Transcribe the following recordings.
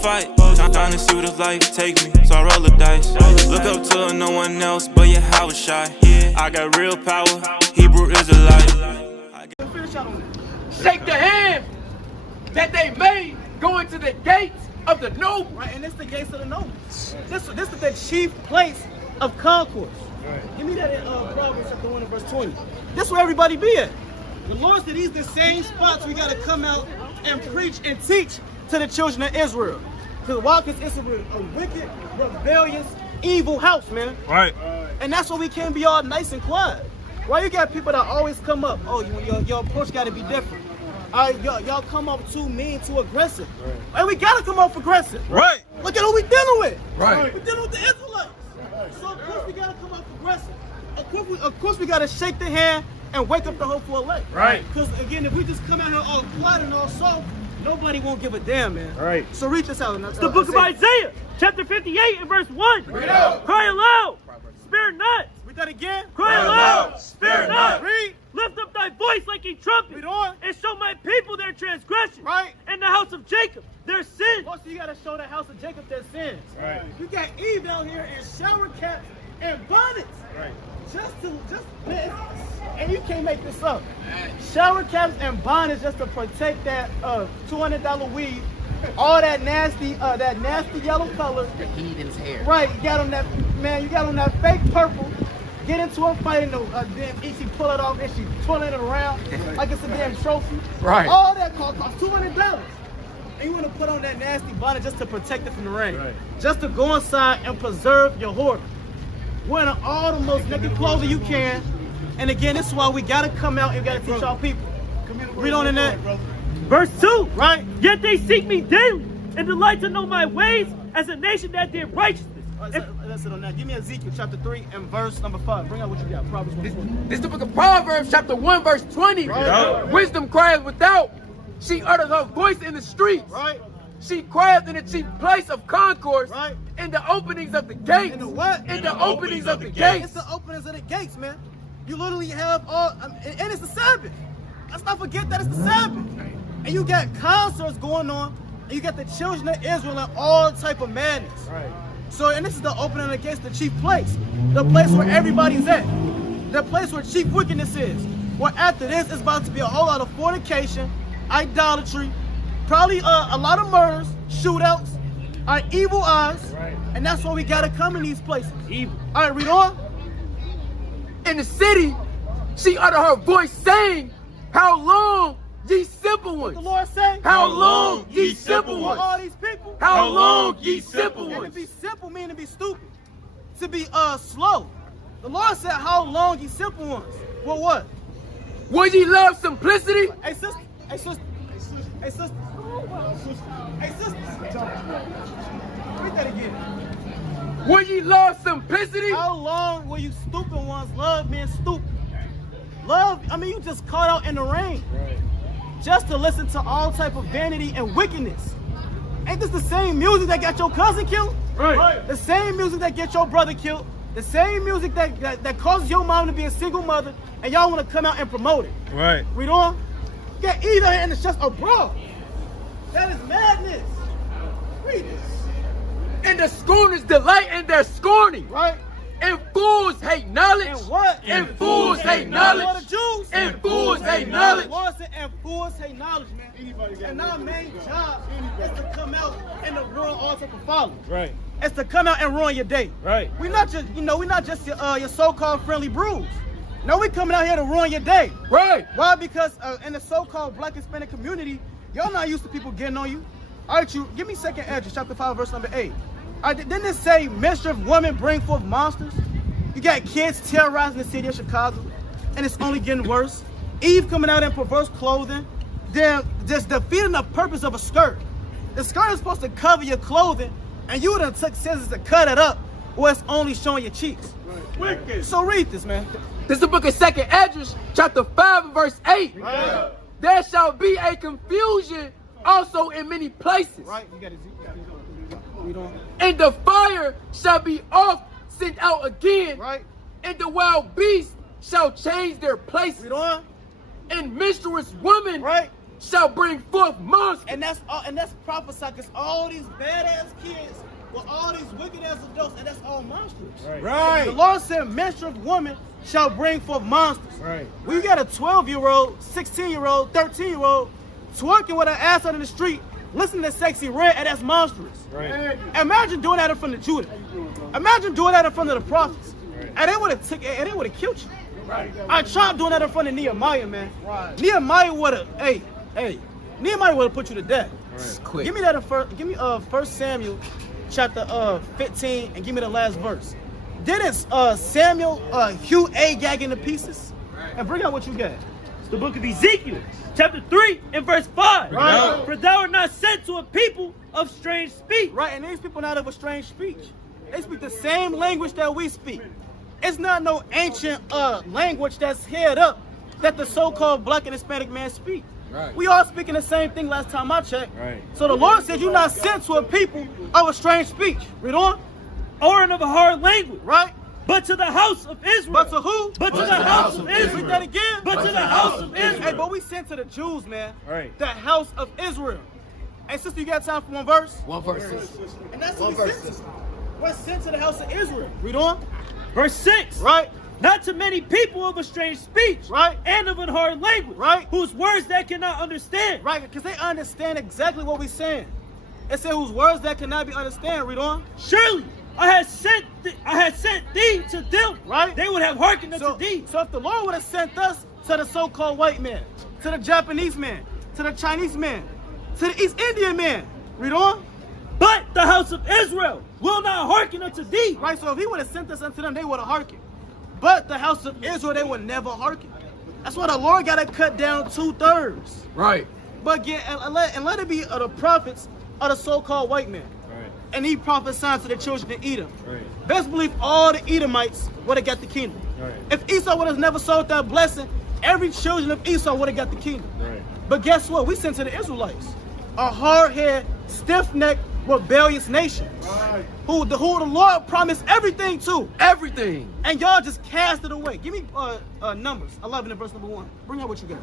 fight, trying to see where the life take me, so I roll the dice. Look up to no one else, but yeah, I was shy. I got real power, Hebrew Israelite. Shake the hand that they made going to the gates of the noble. Right, and it's the gates of the noble. This is the chief place of concourse. Right. Give me that in Proverbs chapter 1 and verse 20. This is where everybody be at. The Lord said these the same spots we got to come out and preach and teach to the children of Israel. Because why? Because it's a wicked, rebellious, evil house, man. Right. And that's why we can't be all nice and quiet. Why you got people that always come up? Oh, your approach got to be different. All right, y'all come up too mean, too aggressive. Right. And we got to come off aggressive. Right. Look at who we dealing with. Right. We're dealing with the Israelites. So of course we got to come off aggressive. Of course we got to shake the hand and wake up the hopeful elect. Right. Because again, if we just come out here all quiet and all soft, nobody won't give a damn, man. Right. So read this out. It's the book of Isaiah, chapter 58 and verse 1. Cry aloud, spare not. Read that again. Cry aloud, spare not. Read. Lift up thy voice like a trumpet. Read on. And show my people their transgression. Right. And the house of Jacob their sin. Also, you got to show the house of Jacob their sins. Right. You got Eve out here in shower caps and bonnets. Right. Just this. And you can't make this up. Shower caps and bonnets just to protect that $200 weave. All that nasty yellow color. The heat in his hair. Right, you got on that fake purple. Get into a fight and damn she pull it off and she twirling it around like it's a damn trophy. Right. All that costs $200. And you want to put on that nasty bonnet just to protect it from the rain. Right. Just to go inside and preserve your hoard. Wearing all the most naked clothing you can. And again, this is why we got to come out and got to teach our people. Read on in there. Verse 2. Right. Yet they seek me daily and delight to know my ways as a nation that did righteousness. That's it on that. Give me Ezekiel chapter 3 and verse number 5. Bring out what you got. Proverbs 1:20. This is the book of Proverbs, chapter 1, verse 20. Right. Wisdom crieth without. She uttered her voice in the streets. Right. She crieth in the chief place of concourse. Right. In the openings of the gates. In the what? In the openings of the gates. It's the openings of the gates, man. You literally have all, and it's the Sabbath. Let's not forget that it's the Sabbath. And you got concerts going on, and you got the children of Israel in all type of madness. Right. So, and this is the opening against the chief place. The place where everybody's at. The place where chief wickedness is. Well, after this, it's about to be a whole lot of fornication, idolatry, probably a lot of murders, shootouts, evil eyes. Right. And that's why we got to come in these places. Evil. All right, read on. In the city, she uttered her voice saying, how long, ye simple ones? The Lord say, How long, ye simple for ones? all these people. How long, ye simple And to ones? be simple means to be stupid. To be slow. The Lord said, how long, ye simple ones? Well, what? Would ye love simplicity? Hey, sister. Hey, sister. Hey, sister. Hey, sister. Read that again. Would ye love simplicity? How long will you stupid ones love being stupid? Love, I mean, you just caught out in the rain. Right. Just to listen to all type of vanity and wickedness. Ain't this the same music that got your cousin killed? Right. The same music that gets your brother killed. The same music that causes your mom to be a single mother, and y'all want to come out and promote it. Right. Read on. Get either and it's just a brawl. That is madness. Read this. And the scorners delight in their scorning. Right? And fools hate knowledge. And what? And fools hate knowledge. Lord of Jews. And fools hate knowledge. Lord said, and fools hate knowledge, man. And our main job is to come out and to ruin all type of followers. Right. It's to come out and ruin your day. Right. We're not just your so-called friendly brews. No, we coming out here to ruin your day. Right. Why? Because in the so-called Black Hispanic community, y'all not used to people getting on you. All right, you give me 2nd Esdras, chapter 5, verse number 8. All right, didn't it say mischief women bring forth monsters? You got kids terrorizing the city of Chicago, and it's only getting worse. Eve coming out in perverse clothing, they're just defeating the purpose of a skirt. The skirt is supposed to cover your clothing, and you done took scissors to cut it up, where it's only showing your cheeks. Wicked. So read this, man. This is the book of 2nd Esdras, chapter 5, and verse 8. Right. There shall be a confusion also in many places. Right, you got it. Read on. And the fire shall be oft sent out again. Right. And the wild beasts shall change their places. Read on. And menstruous women Right. shall bring forth monsters. And that's all, and that's prophesied, because all these badass kids with all these wicked ass adults, and that's all monsters. Right. The Lord said, menstruous woman shall bring forth monsters. Right. We got a 12-year-old, 16-year-old, 13-year-old twerking with her ass out in the street, listening to Sexy Red, and that's monstrous. Right. Imagine doing that in front of Judah. Imagine doing that in front of the prophets. And they would have killed you. Right. I tried doing that in front of Nehemiah, man. Right. Nehemiah would have, Nehemiah would have put you to death. Right. Quick. Give me that give me 1 Samuel chapter 15 and give me the last verse. Didn't Samuel hew Agag into pieces? And bring out what you got. It's the book of Ezekiel, chapter 3 and verse 5. Right. For thou art not sent to a people of strange speech. Right, and these people not of a strange speech. They speak the same language that we speak. It's not no ancient language that's hid up that the so-called black and Hispanic man speak. Right. We all speaking the same thing last time I checked. Right. So the Lord said you're not sent to a people of a strange speech. Read on. Or of a hard language. Right? But to the house of Israel. But to who? But to the house of Read Israel. that again. But to the house of Hey, Israel. but we sent to the Jews, man. Right. The house of Israel. Hey, sister, you got time for one verse? One verse. And that's what we sent to. We're sent to the house of Israel. Read on. Verse 6. Right? Not to many people of a strange speech. Right. And of a hard language. Right. Whose words they cannot understand. Right, because they understand exactly what we're saying. It said whose words that cannot be understood. Read on. Surely I had sent thee to them. Right. They would have hearkened unto thee. So if the Lord would have sent us to the so-called white man, to the Japanese man, to the Chinese man, to the East Indian man, read on. But the house of Israel will not hearken unto thee. Right, so if he would have sent us unto them, they would have hearkened. But the house of Israel, they would never hearken. That's why the Lord got to cut down 2/3. Right. But let it be the prophets of the so-called white man. Right. And he prophesied to the children of Edom. Right. Best believe all the Edomites would have got the kingdom. Right. If Esau would have never sold that blessing, every children of Esau would have got the kingdom. Right. But guess what? We sent to the Israelites. A hard-headed, stiff-necked, rebellious nation. Right. Who the Lord promised everything to. Everything. And y'all just cast it away. Give me Numbers 11 and verse number 1. Bring out what you got.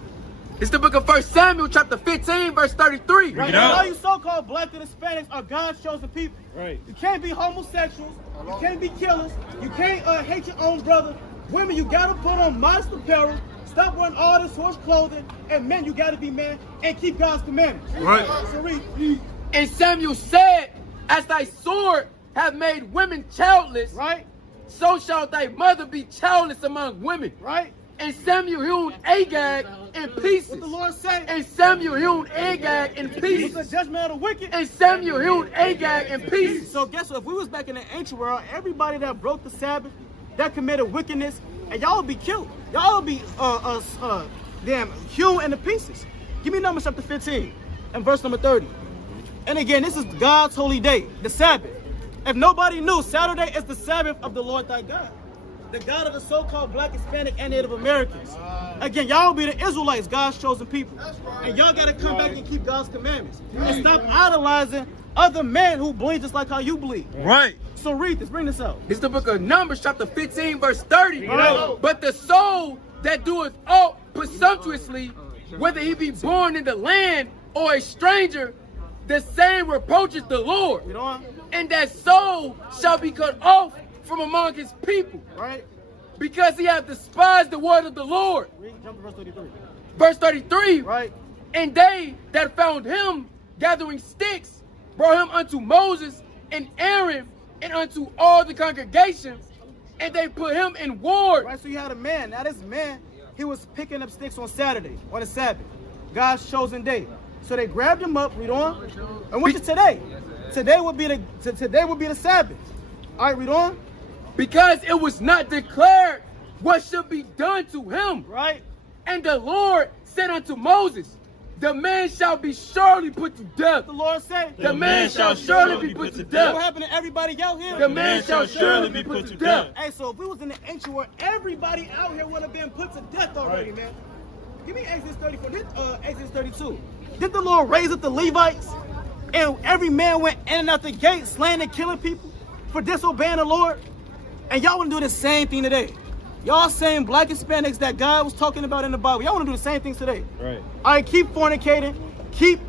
It's the book of 1 Samuel, chapter 15, verse 33. Right. it out. All you so-called black and Hispanics are God's chosen people. Right. You can't be homosexuals. You can't be killers. You can't hate your own brother. Women, you gotta put on modest apparel. Stop wearing all this horse clothing. And men, you gotta be men and keep God's commandments. Right. So read. And Samuel said, as thy sword have made women childless, Right. so shall thy mother be childless among women. Right. And Samuel hewn Agag in pieces. What the Lord say? And Samuel hewn Agag in It's the pieces. judgment of the wicked. And Samuel hewn Agag in pieces. So guess what? If we was back in the ancient world, everybody that broke the Sabbath, that committed wickedness, and y'all would be killed. Y'all would be hewn into pieces. Give me Numbers chapter 15 and verse number 30. And again, this is God's holy day, the Sabbath. If nobody knew, Saturday is the Sabbath of the Lord thy God, the God of the so-called black, Hispanic, and Native Americans. Again, y'all will be the Israelites, God's chosen people. And y'all got to come back and keep God's commandments. And stop idolizing other men who bleed just like how you bleed. Right. So read this, bring this out. It's the book of Numbers, chapter 15, verse 30. Right. But the soul that doeth aught presumptuously, whether he be born in the land or a stranger, the same reproacheth the Lord. Read on. And that soul shall be cut off from among his people, Right? because he hath despised the word of the Lord. Read, jump to verse 33. Verse 33. Right? And they that found him gathering sticks brought him unto Moses and Aaron and unto all the congregation, and they put him in ward. Right, so you had a man. Now this man, he was picking up sticks on Saturday, on the Sabbath, God's chosen day. So they grabbed him up, read on. And which is today? Today would be the Sabbath. All right, read on. Because it was not declared what should be done to him. Right? And the Lord said unto Moses, the man shall be surely put to death. The Lord said, The man shall surely be put to what death. happened to everybody out here? The man shall surely be put to death. Hey, so if we was in the ancient world, everybody out here would have been put to death already, man. Give me Exodus 34, Exodus 32. Did the Lord raise up the Levites? And every man went in and out the gate, slaying and killing people for disobeying the Lord? And y'all want to do the same thing today. Y'all same black Hispanics that God was talking about in the Bible. Y'all want to do the same things today. Right. All right, keep fornicating, keep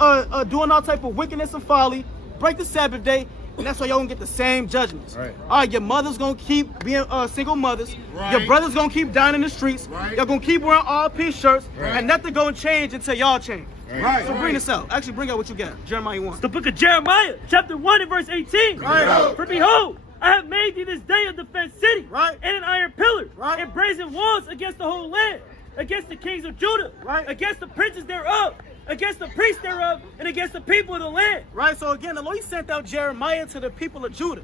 doing all type of wickedness and folly, break the Sabbath day, and that's why y'all gonna get the same judgments. Right. All right, your mother's gonna keep being single mothers. Right. Your brother's gonna keep dying in the streets. Right. Y'all gonna keep wearing RP shirts, Right. and nothing gonna change until y'all change. Right. So bring this out. Actually, bring out what you got. Jeremiah 1. It's the book of Jeremiah, chapter 1 and verse 18. Right. For behold, I have made thee this day a defense city, Right. and an iron pillar, Right. and brazen walls against the whole land, against the kings of Judah, Right. against the princes thereof, against the priests thereof, and against the people of the land. Right, so again, the Lord sent out Jeremiah to the people of Judah.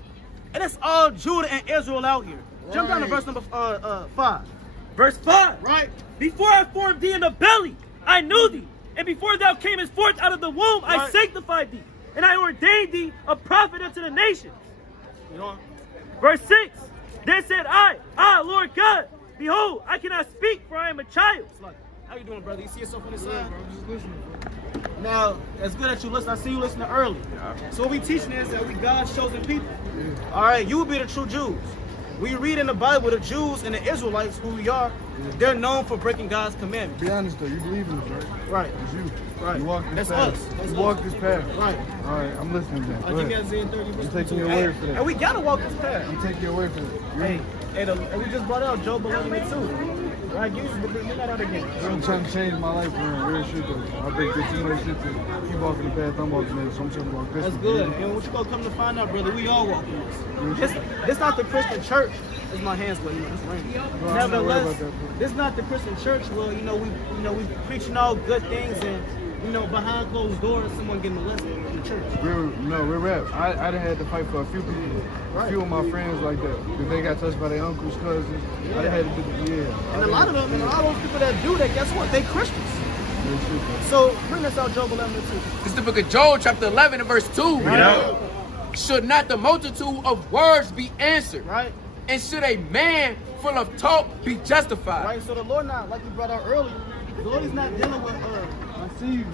And it's all Judah and Israel out here. Jump down to verse number 5. Verse 5. Right. Before I formed thee in the belly, I knew thee. And before thou camest forth out of the womb, I Right. sanctified thee. And I ordained thee a prophet unto the nations. You know? Verse 6. Then said I, Lord God, behold, I cannot speak, for I am a child. It's like, how you doing, brother? You see yourself on this side? Now, it's good that you listen. I see you listening early. So what we teaching is that we God's chosen people. All right, you will be the true Jews. We read in the Bible the Jews and the Israelites, who we are, they're known for breaking God's commandments. Be honest though, you believe in this, right? Right. It's you. Right. You walk this That's path. us. That's You walk us. this path. Right. All right, I'm listening then. Go Give me ahead. Isaiah 30, verse I'm taking 22. your word for that. And we gotta walk this path. I'm taking your word for that. And we just brought out Job 11:2. Right, you bring that out again. I'm trying to change my life around real shit though. I think there's too much shit to keep walking the path I'm walking in, so I'm trying to walk this That's one. good. And what you gonna come to find out, brother, we all walking this. This not the Christian church. It's my hands, but it's raining. Bro, I'm not worried Nevertheless, about that, bro. this not the Christian church where we preaching all good things and behind closed doors someone getting molested in the church. We're rap. I done had to fight for a few people, a few of my friends like that. If they got touched by their uncles, cousins, I done had to do And a lot of them, and all those people that do that, guess what? They Christians. real shit, bro. So bring us out Job 11:2. This is the book of Job, chapter 11 and verse 2. Right. Should not the multitude of words be answered? Right. And should a man full of talk be justified? Right. So the Lord not, like we brought out earlier, the Lord is not dealing with I see you.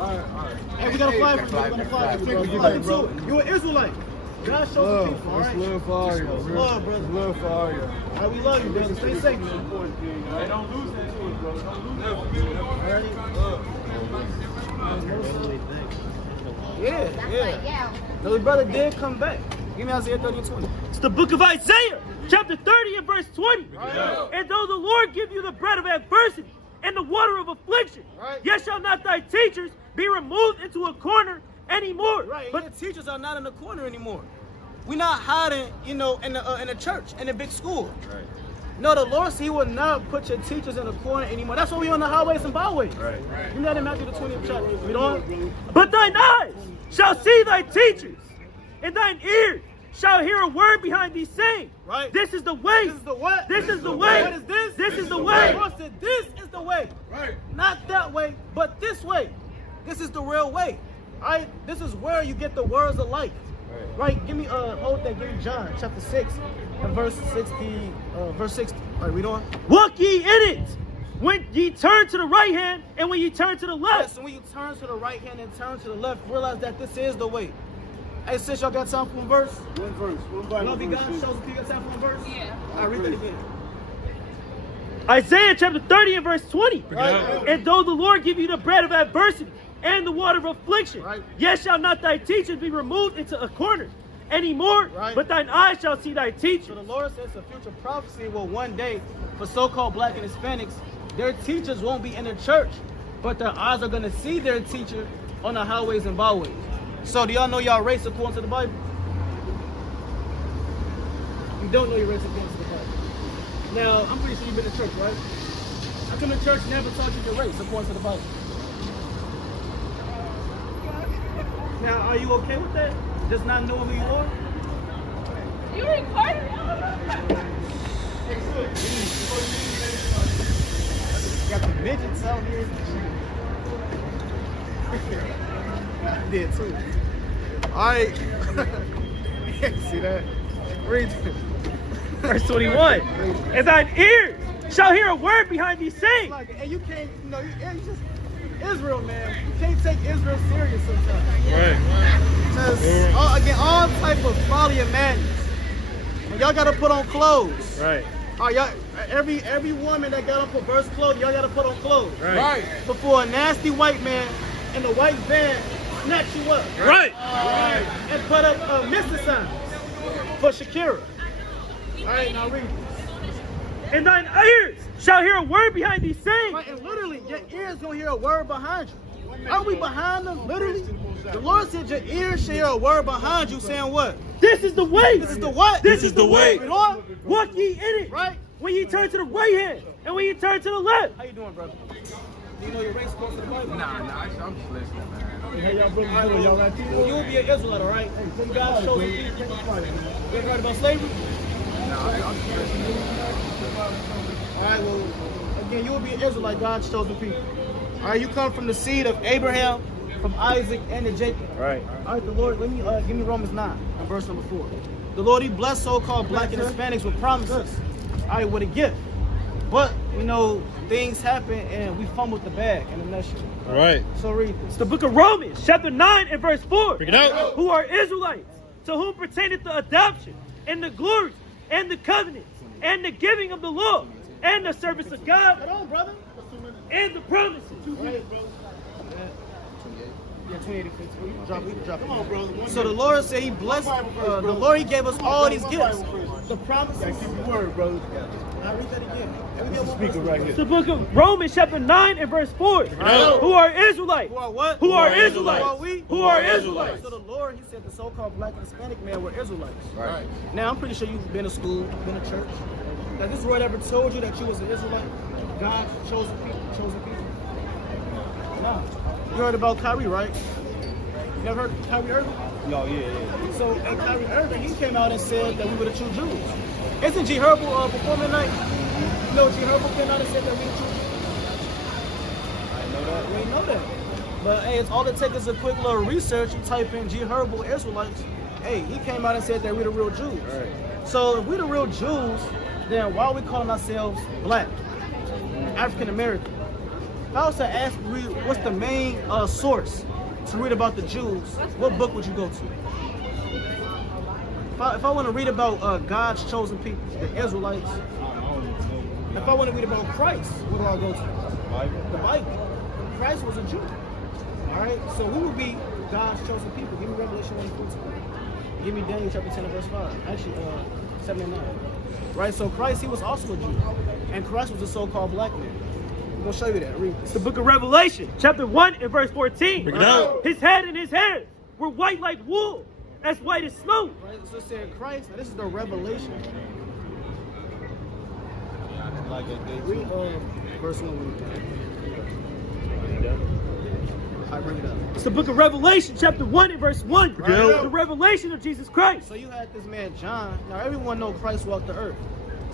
All right. hey, we gotta fly for you. We gotta fly for you, bro. You an Israelite. God shows the Love. people, all That's right? love for all y'all. It's love, brother. It's love for all y'all. All right, we love you, brother. Stay safe, man. Hey, don't lose that to us, bro. Don't lose Yeah. So the brother did come back. Give me Isaiah 30:20. It's the book of Isaiah, chapter 30 and verse 20. Right. And though the Lord give you the bread of adversity and the water of affliction, Right. yet shall not thy teachers be removed into a corner anymore. Right. And But your teachers are not in the corner anymore. We're not hiding, in the church, in the big school. Right. No, the Lord said He will not put your teachers in the corner anymore. That's why we on the highways and byways. Right. You know that in Matthew the 20th chapter. You know? But thine eyes shall see thy teachers, and thine ears shall hear a word behind thee saying, Right. This is the way. This is the what? This is the way. What is this? This is the way. The Lord said, this is the way. Right. Not that way, but this way. This is the real way. All right? This is where you get the words of life. Right? Give me hold that. Give me John chapter 6 and verse 60. Verse 60. All right, we doing? Walk ye in it, when ye turn to the right hand, and when ye turn to the left. Yes, and when you turn to the right hand and turn to the left, realize that this is the way. Hey, sis, y'all got time for one verse? One verse. One Bible Love you verse, guys. sis. Shows you got time for one verse? Yeah. All right, read that again. Isaiah chapter 30 and verse 20. Right. And though the Lord give you the bread of adversity and the water of affliction, Right. yet shall not thy teachers be removed into a corner anymore, Right. but thine eyes shall see thy So teachers. the Lord says a future prophecy will one day, for so-called black and Hispanics, their teachers won't be in the church, but their eyes are going to see their teacher on the highways and byways. So do y'all know y'all race according to the Bible? You don't know your race according to the Bible. Now, I'm pretty sure you've been to church, right? How come the church never taught you your race according to the Bible? Now, are you okay with that? Just not knowing who you are? You recording? Got the midgets out here. I did too. Alright. See that? Read it. Verse 21. And thine ears shall hear a word behind thee saying, And you can't, you just Israel, man. You can't take Israel serious sometimes. Right. Because all type of folly and madness. And y'all gotta put on clothes. Right. All right, y'all, every woman that got on perverse clothing, y'all gotta put on clothes. Right. Before a nasty white man in a white van snatch you up. Right. And put up a Mr. sign for Shakira. All right, now read. And thine ears shall hear a word behind these sayings. Right, and literally, your ears gonna hear a word behind you. Are we behind them? Literally, the Lord said your ears shall hear a word behind you, saying what? This is the way. This is the what? This is the way. Read on. Walk ye in it. Right. When ye turn to the right hand and when ye turn to the left. How you doing, brother? Do you know your race close to the Bible? Nah, I'm just listening, man. Hey, y'all brothers, y'all got people. You'll be an Israelite, all right? Some guys chose you. You ever heard about slavery? Nah, I'm just listening. All right, well, again, you will be an Israelite, God's chosen people. All right, you come from the seed of Abraham, from Isaac, and to Jacob. Right. All right, the Lord, let me give me Romans 9, and verse number 4. The Lord, He blessed so-called black and Hispanics with promises. All right, with a gift. But, you know, things happen, and we fumbled the bag in the next year. All right. So read this. It's the book of Romans, chapter 9 and verse 4. Bring it out. Who are Israelites, to whom pertaineth the adoption, and the glory, and the covenants, and the giving of the law, and the service of God, Hold on, brother. and the promises. Right. Yeah, 28 and 15. We can drop it. Come on, brother. So the Lord said He blessed, the Lord, He gave us all these gifts. The promises. Keep your word, brother. I'll read that again. Speaker right here. It's the book of Romans, chapter 9 and verse 4. Right. Who are Israelites? Who are what? Who are Israelites? Who are we? Who are Israelites? So the Lord, He said the so-called black and Hispanic men were Israelites. Right. Now, I'm pretty sure you've been to school, been to church. Has this word ever told you that you was an Israelite? God chosen people. No. You heard about Kyrie, right? You never heard of Kyrie Irving? No, yeah. So, Kyrie Irving, he came out and said that we were the true Jews. Isn't G Herbo performing tonight? You know, G Herbo came out and said that we the true Jews. I know that. We ain't know that. But hey, it's all it takes is a quick little research. You type in G Herbo Israelites. Hey, he came out and said that we the real Jews. Right. So if we the real Jews, then why are we calling ourselves black, African American? If I was to ask, what's the main source to read about the Jews, what book would you go to? If I want to read about God's chosen people, the Israelites, if I want to read about Christ, where do I go to? The Bible. Christ was a Jew. All right, so we will be God's chosen people. Give me Revelation 1:14. Give me Daniel chapter 10 and verse 5. Actually, 7 and 9. Right, so Christ, He was also a Jew, and Christ was a so-called black man. I'm gonna show you that. Read. It's the book of Revelation, chapter 1 and verse 14. Bring it out. His head and his hairs were white like wool, as white as snow. Right, so it said Christ. Now this is the revelation. Read verse 1. I bring it up. It's the book of Revelation, chapter 1 and verse 1. Right. The revelation of Jesus Christ. So you had this man John. Now everyone know Christ walked the earth.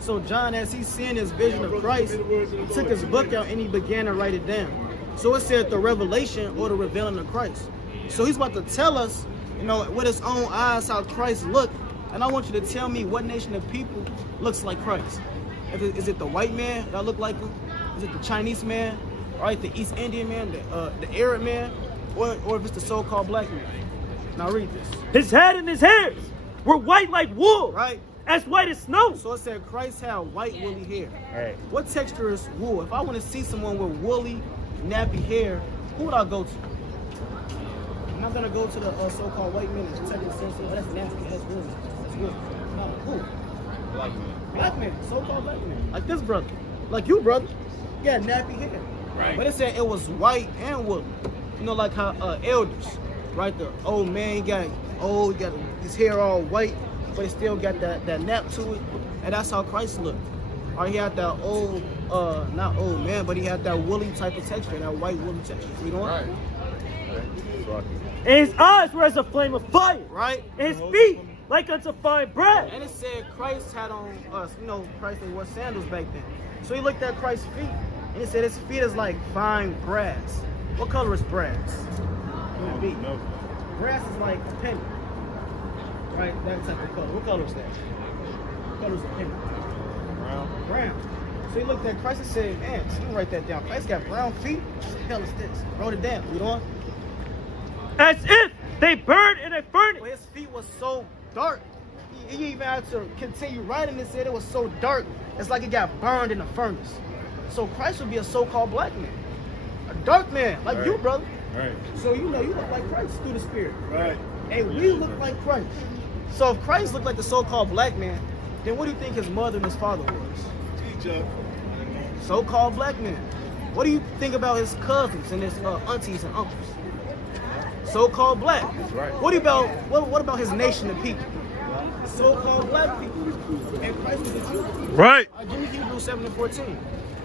So John, as he's seeing his vision of Christ, he took his book out and he began to write it down. So it said the revelation or the revealing of Christ. So he's about to tell us, you know, with his own eyes how Christ looked. And I want you to tell me what nation of people looks like Christ. Is it the white man that look like him? Is it the Chinese man? All right, the East Indian man, the Arab man, or if it's the so-called black man. Now read this. His head and his hairs were white like wool, Right? as white as snow. So it said Christ had white woolly hair. Right. What texture is wool? If I want to see someone with woolly, nappy hair, who would I go to? I'm not gonna go to the so-called white men and check the sense. Oh, that's nasty. That's woolly. That's good. No, who? Black man. Black man. So-called black man. Like this brother. Like you, brother. You got nappy hair. Right. But it said it was white and woolly. You know, like how elders, right? The old man he got his hair all white, but he still got that nap to it, and that's how Christ looked. Or he had that old, not old man, but he had that woolly type of texture, that white woolly texture. You know what? Right. And his eyes were as a flame of fire, Right? and his feet like unto fine brass. And it said Christ had on you know, Christ they wore sandals back then. So he looked at Christ's feet, and he said his feet is like fine brass. What color is brass? No. Brass is like a penny. Right? That type of color. What color is that? What color is a penny? Brown. Brown. So he looked at Christ and said, man, you can write that down. Christ got brown feet? What the hell is this? Wrote it down. You know? As if they burned in a furnace. Well, his feet was so dark, you even have to continue writing. It said it was so dark, it's like it got burned in a furnace. So Christ would be a so-called black man, a dark man like you, brother. Right. So you know you look like Christ through the Spirit. Right. And we look like Christ. So if Christ looked like the so-called black man, then what do you think his mother and his father was? Teacher. So-called black man. What do you think about his cousins and his aunties and uncles? So-called black. Right. What about his nation and people? So-called black people. And Christ was the truth. Right. Give me Hebrews 7:14.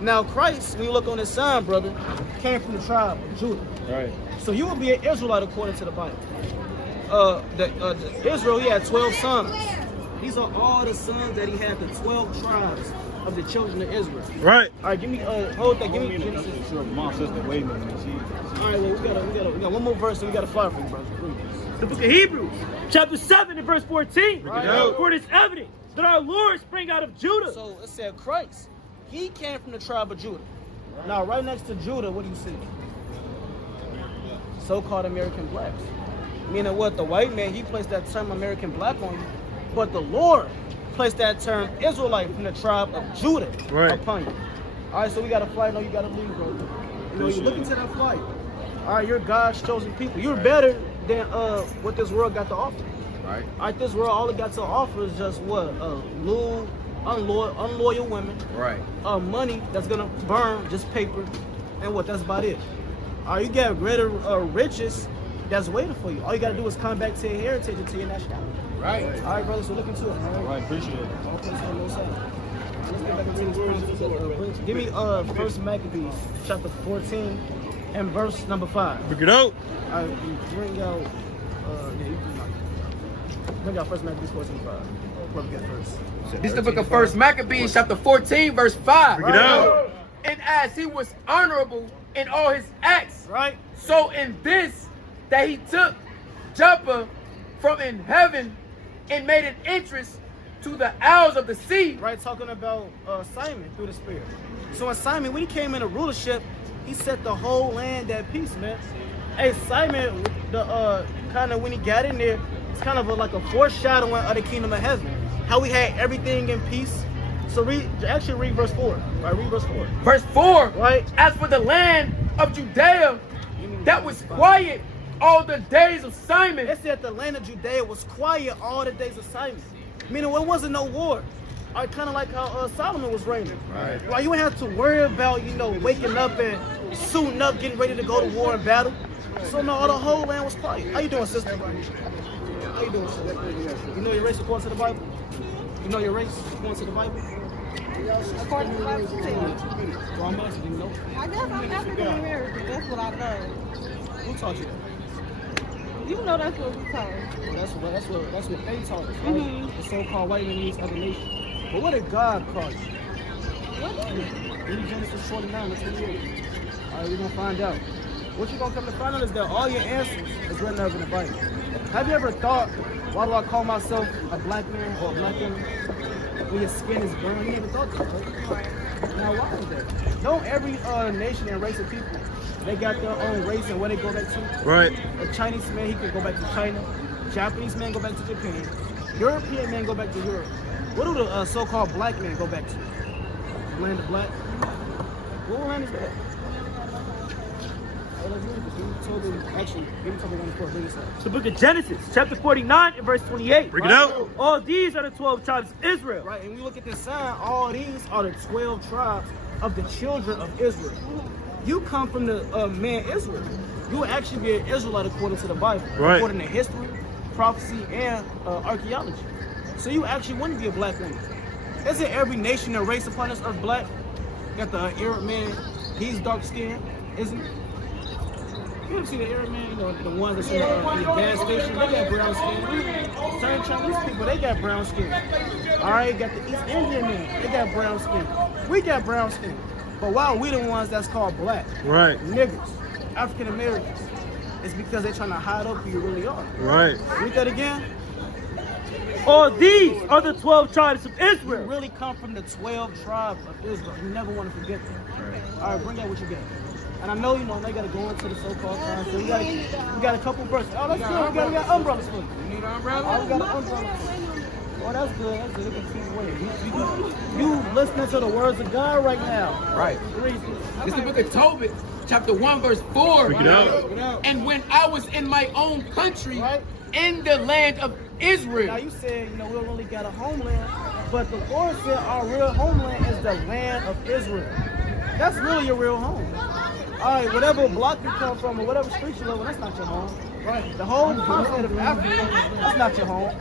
Now Christ, when you look on his son, brother, came from the tribe of Judah. Right. So you will be an Israelite according to the Bible. Israel, he had 12 sons. These are all the sons that he had, the 12 tribes of the children of Israel. Right. All right, give me hold that. Give me Genesis. Mom, sister, wait a minute. All right, well, we got one more verse and we got a fire for you, brother. The book of Hebrews, chapter 7 and verse 14. Right. For it is evident that our Lord sprang out of Judah. So it said Christ. He came from the tribe of Judah. Now, right next to Judah, what do you see? So-called American blacks. Meaning what? The white man, he placed that term American black on you. But the Lord placed that term Israelite from the tribe of Judah upon you. All right, so we got a flight. No, you got to leave, bro. You know, you look into that flight. All right, you're God's chosen people. You're better than what this world got to offer. Right. All right, this world, all it got to offer is just what? Lewd, unloyal women. Right. Money that's gonna burn, just paper, and what? That's about it. All right, you got greater riches that's waiting for you. All you gotta do is come back to your heritage and to your nationality. Right. All right, brother. So look into it, man. All right, appreciate it. All praise to the Most High. Let's get back into this. Give me 1 Maccabees, chapter 14, and verse number 5. Pick it out. All right, bring out. Bring out 1 Maccabees 14:5. Whoever gets first. This is the book of 1 Maccabees, chapter 14, verse 5. Bring it out. And as he was honorable in all his acts, Right. so in this that he took Joppa from in heaven and made an entrance to the isles of the sea. Right, talking about Simon through the Spirit. So when Simon, when he came into rulership, he set the whole land at peace, man. Hey, Simon, the kind of when he got in there, it's kind of like a foreshadowing of the kingdom of heaven. How we had everything in peace. So read verse 4. Right, read verse 4. Verse 4. Right. As for the land of Judea, that was quiet all the days of Simon. It said the land of Judea was quiet all the days of Simon. Meaning there wasn't no war. Kind of like how Solomon was reigning. Right. You didn't have to worry about, waking up and suiting up, getting ready to go to war and battle. So no, the whole land was quiet. How you doing, sister? How you doing, sister? You know your race according to the Bible? You know your race according to the Bible? According to the Bible, Well, I'm asking, you know? I guess I'm African American. That's what I know. Who taught you that? You know that's what we taught. Well, that's what they taught us, right? The so-called white man means other nations. But what did God call you? What is it? Read Genesis 49, let's read it. All right, we're gonna find out. What you're gonna come to find out is that all your answers is written up in the Bible. Have you ever thought, why do I call myself a black man or a black woman? When your skin is burned, you never thought that, right? Now, why is that? Don't every nation and race of people, they got their own race and where they go back to? Right. A Chinese man, he can go back to China. Japanese man go back to Japan. European man go back to Europe. What do the so-called black men go back to? The land of black? What land is that? The book of Genesis, chapter 49 and verse 28. Bring it out. All these are the 12 tribes of Israel. Right, and we look at this sign, all these are the 12 tribes of the children of Israel. You come from the man Israel. You will actually be an Israelite according to the Bible, Right. according to history, prophecy, and archaeology. So you actually wouldn't be a black woman. Isn't every nation and race upon this earth black? Got the Arab man, he's dark skinned, isn't he? You ever see the Arab man, the ones that's in the gas station, they got brown skin. Certain Chinese people, they got brown skin. All right, got the East Indian man, they got brown skin. We got brown skin. But why are we the ones that's called black? Right. Niggers, African Americans. It's because they're trying to hide up who you really are. Right. Read that again. All these are the 12 tribes of We Israel. really come from the 12 tribes of Israel. You never want to forget that. Right. All right, bring out what you got. And I know, they got to go into the so-called time. So we got a couple verses. Oh, that's good. We got umbrellas for you. You need an umbrella? Oh, we got an umbrella for you. Oh, that's good. That's good. It can keep away. You listening to the words of God right now. Right. Read. It's the book of Tobit, chapter 1, verse 4. Freak it out. And when I was in my own country, Right. in the land of Now Israel. you said, we don't really got a homeland, but the Lord said our real homeland is the land of Israel. That's really your real home. All right, whatever block you come from or whatever street you live on, that's not your home. Right. The whole continent of Africa, that's not your home.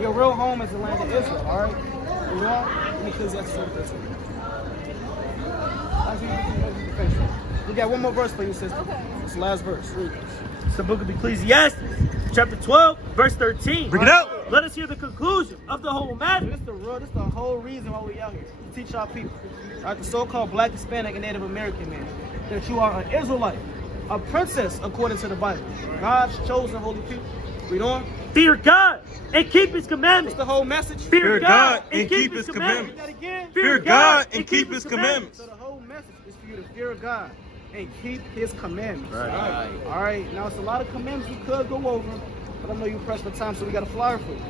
Your real home is the land of Israel. All right. You know? Because that's so good. We got one more verse for you, sister. It's the last verse. Read this. It's the book of Ecclesiastes, chapter 12, verse 13. Bring it out. Let us hear the conclusion of the whole matter. This is the whole reason why we out here. To teach our people, right? The so-called Black, Hispanic, and Native American man, that you are an Israelite, a princess according to the Bible, God's chosen holy people. Read on. Fear God and keep His What's commandments. the whole message? Fear God and keep His commandments. Read that again. Fear God and keep His commandments. So the whole message is for you to fear God and keep His commandments. Right. All right. Now it's a lot of commandments we could go over, but I know you pressed for time, so we got a flyer for you.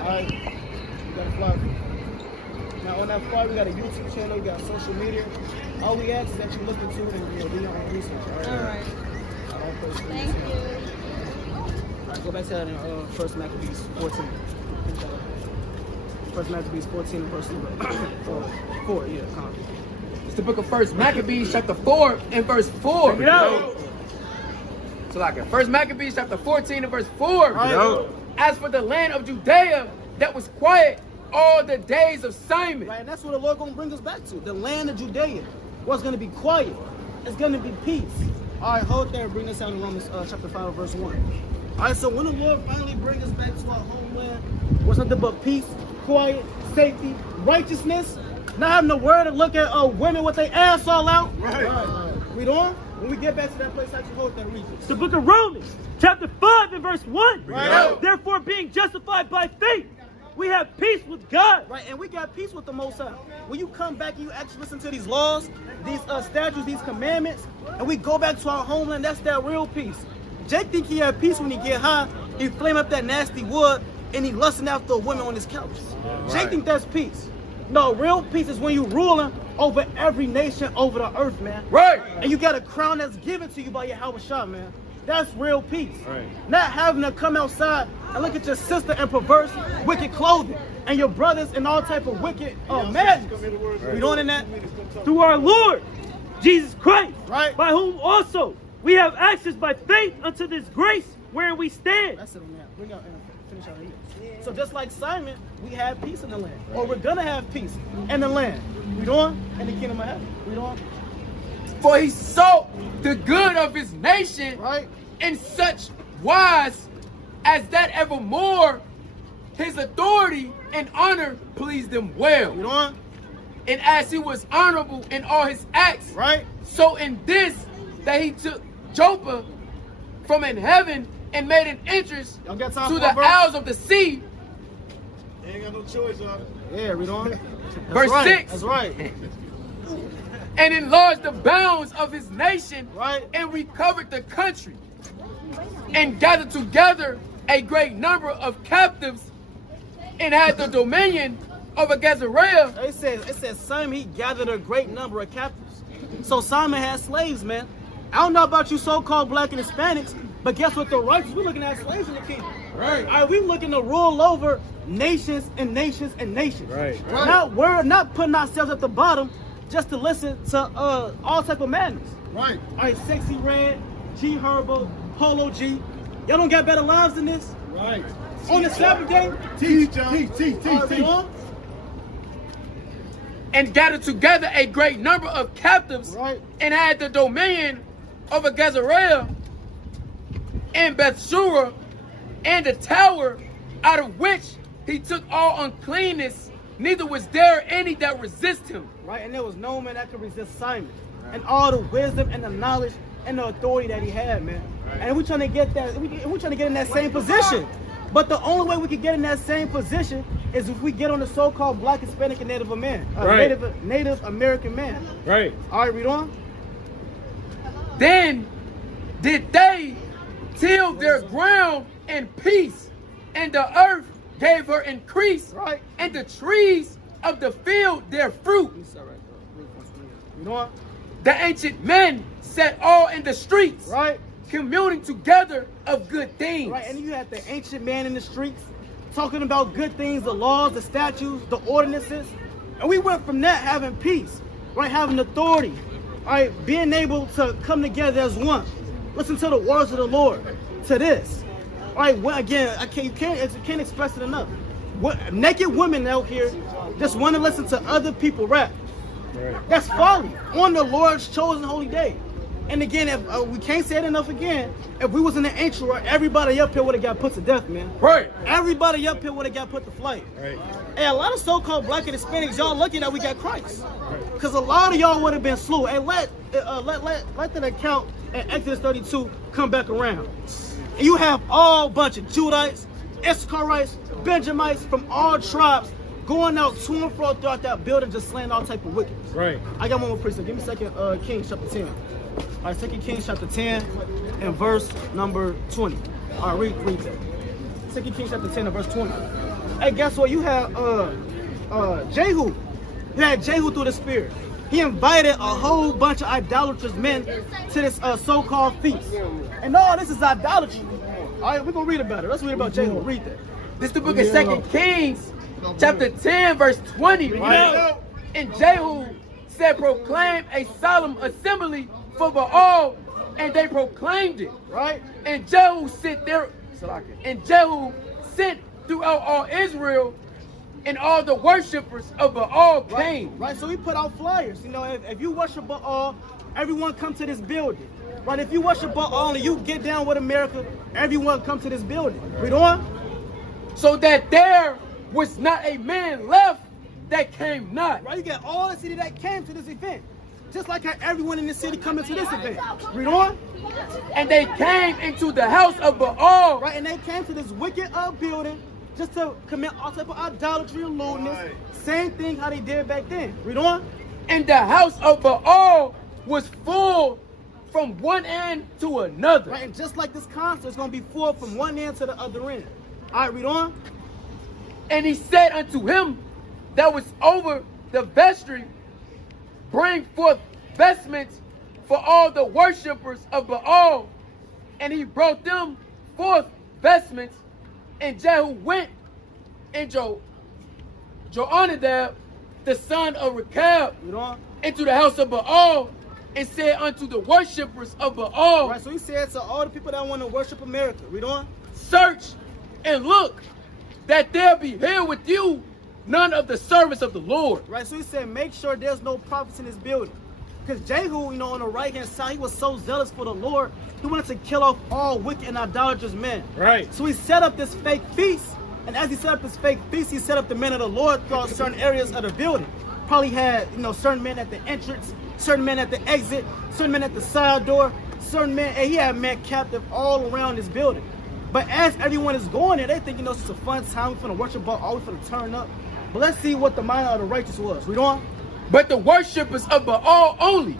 All right. We got a flyer for you. Now on that flyer, we got a YouTube channel, we got social media. All we ask is that you listen to it and do your own research. All right. All right. I don't post it. Thank you. All right, go back to that in First Maccabees 14. First Maccabees 14 and verse number 4. Yeah, copy. It's the book of First Maccabees, chapter 4, and verse 4. Bring it out. So like it. First Maccabees, chapter 14, and verse 4. Right. As for the land of Judea, that was quiet all the days of Simon. Right, and that's what the Lord gonna bring us back to. The land of Judea. What's gonna be quiet? It's gonna be peace. All right, hold there and bring this out in Romans chapter 5, verse 1. All right, so when the Lord finally brings us back to our homeland, what's nothing but peace, quiet, safety, righteousness, not having to worry to look at women with their ass all out. Right. Read on. When we get back to that place, actually hold that region. It's the book of Romans, chapter 5 and verse 1. Right. Therefore, being justified by faith, we have peace with God. Right, and we got peace with the Most High. When you come back and you actually listen to these laws, these statutes, these commandments, and we go back to our homeland, that's that real peace. Jake think he had peace when he get high, he flame up that nasty wood, and he lusting after a woman on his couch. Jake think that's peace. No, real peace is when you ruling over every nation over the earth, man. Right. And you got a crown that's given to you by your Yahweh, man. That's real peace. Right. Not having to come outside and look at your sister in perverse, wicked clothing, and your brothers in all type of wicked madness. We doing in that? Through our Lord Jesus Christ, Right. by whom also we have access by faith unto this grace wherein we stand. That's it on that. Bring out and finish out here. So just like Simon, we have peace in the land, or we're gonna have peace in the land. We doing in the kingdom of heaven. We doing. For he sought the good of his nation Right. in such wise as that evermore his authority and honor pleased them well. We doing. And as he was honorable in all his acts, Right. so in this that he took Joppa from in heaven and made an entrance Y'all got time to for the a verse? isles of the sea. Ain't got no choice on it. Yeah, we doing. Verse 6. That's right. And enlarged the bounds of his nation, Right. and recovered the country, and gathered together a great number of captives, and had the dominion of a Gezerah. It says Simon, he gathered a great number of captives. So Simon had slaves, man. I don't know about you so-called Black and Hispanics, but guess what? The righteous, we're looking at slaves in the kingdom. Right. All right, we looking to rule over nations and nations and nations. Right. We're not putting ourselves at the bottom just to listen to all type of madness. Right. All right, Sexy Red, G Herbo, Polo G. Y'all don't got better lives than this? Right. On the Sabbath day? Teach, All right, we on? And gathered together a great number of captives, Right. and had the dominion of a Gezerah, and Bethshura, and the tower, out of which he took all uncleanness, neither was there any that resist him. Right, and there was no man that could resist Simon. And all the wisdom and the knowledge and the authority that he had, man. And we're trying to get that, we're trying to get in that same position. But the only way we can get in that same position is if we get on the so-called Black, Hispanic, and Native Native American man. Right. All right, read on. Then did they till their ground in peace, and the earth gave her increase, Right. and the trees of the field their fruit. You know what? The ancient men sat all in the streets, Right. communing together of good things. Right. And you had the ancient man in the streets talking about good things, the laws, the statutes, the ordinances. And we went from that having peace, right? Having authority, all right? Being able to come together as one. Listen to the words of the Lord. To this. All right. Well, again, you can't express it enough. What, naked women out here just want to listen to other people rap. That's folly on the Lord's chosen holy day. And again, if we can't say it enough again, if we was in the ancient world, everybody up here would have got put to death, man. Right. Everybody up here would have got put to flight. Right. And a lot of so-called black and Hispanics, y'all lucky that we got Christ. Because a lot of y'all would have been slew. And let that account in Exodus 32 come back around. And you have all bunch of Judites, Issacharites, Benjamites from all tribes going out to and fro throughout that building, just slaying all type of wickedness. Right. I got one more precept. Give me 2 Kings chapter 10. All right, 2 Kings chapter 10 and verse number 20. All right, read that. 2 Kings chapter 10 and verse 20. Hey, guess what? You have Jehu. You had Jehu through the Spirit. He invited a whole bunch of idolatrous men to this so-called feast. And all this is idolatry. All right, we're going to read about it. Let's read about Jehu. Read that. This is the book of 2 Kings, chapter 10, verse 20. Right? And Jehu said, proclaim a solemn assembly for Baal, and they proclaimed it. Right? And Jehu sent throughout all Israel, and all the worshippers of Baal came. Right, so we put out flyers. You know, if you worship Baal, everyone come to this building. Right, if you worship Baal and you get down with America, everyone come to this building. Read on. So that there was not a man left that came not. Right, you got all the city that came to this event. Just like how everyone in the city coming to this event. Read on. And they came into the house of Baal. Right, and they came to this wicked building just to commit all type of idolatry and lewdness. Right. Same thing how they did back then. Read on. And the house of Baal was full from one end to another. Right, and just like this concert, it's going to be full from one end to the other end. All right, read on. And he said unto him that was over the vestry, bring forth vestments for all the worshippers of Baal. And he brought them forth vestments. And Jehu went, and Jonadab, the son of Rechab, into the house of Baal, and said unto the worshippers of Baal. Right, so he said to all the people that want to worship America, read on. Search and look, that there be here with you none of the servants of the Lord. Right, so he said, make sure there's no prophets in this building. Because Jehu, you know, on the right-hand side, he was so zealous for the Lord, he wanted to kill off all wicked and idolatrous men. Right. So he set up this fake feast, and as he set up this fake feast, he set up the men of the Lord throughout certain areas of the building. Probably had, you know, certain men at the entrance, certain men at the exit, certain men at the side door, certain men, and he had men captive all around this building. But as everyone is going there, they think, you know, it's a fun time, we're finna worship Baal, we're finna turn up. But let's see what the mind of the righteous was. Read on. But the worshippers of Baal only.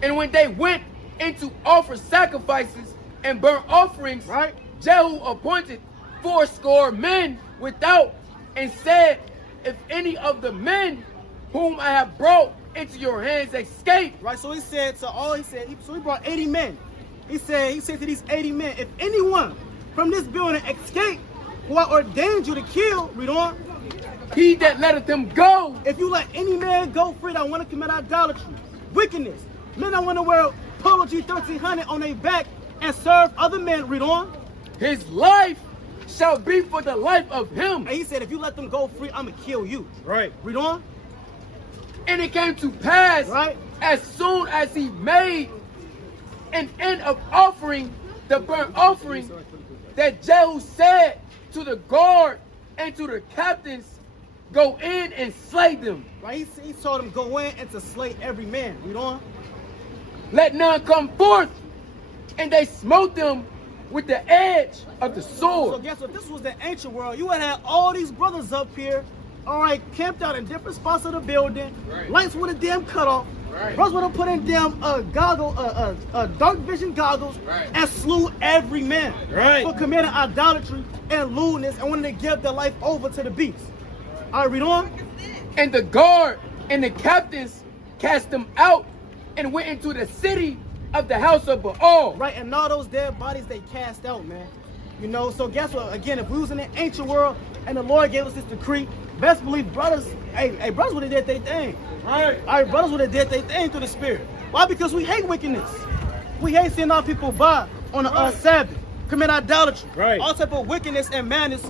And when they went in to offer sacrifices and burnt offerings, right, Jehu appointed 80 men without, and said, if any of the men whom I have brought into your hands escape. Right, so he said to all, so he brought 80 men. He said to these 80 men, if anyone from this building escape who I ordained you to kill, read on. He that letteth them go. If you let any man go free that want to commit idolatry, wickedness, men that want to wear Polo G1300 on their back and serve other men, read on. His life shall be for the life of him. And he said, if you let them go free, I'm going to kill you. Right. Read on. And it came to pass, right, as soon as he made an end of offering the burnt offering, that Jehu said to the guard and to the captains, go in and slay them. Right, he told them go in and to slay every man. Read on. Let none come forth. And they smote them with the edge of the sword. So guess what? This was the ancient world. You would have all these brothers up here, all right, camped out in different spots of the building. Right. Lights would have damn cut off. Brothers would have put in damn dark vision goggles and slew every man for committing idolatry and lewdness and wanting to give their life over to the beast. All right, read on. And the guard and the captains cast them out and went into the city of the house of Baal. Right, and all those dead bodies they cast out, man. You know, so guess what? Again, if we was in the ancient world and the Lord gave us this decree, best believe brothers, brothers would have did their thing. Right. All right, brothers would have did their thing through the Spirit. Why? Because we hate wickedness. We hate seeing our people by on the Sabbath, commit idolatry, all type of wickedness and madness.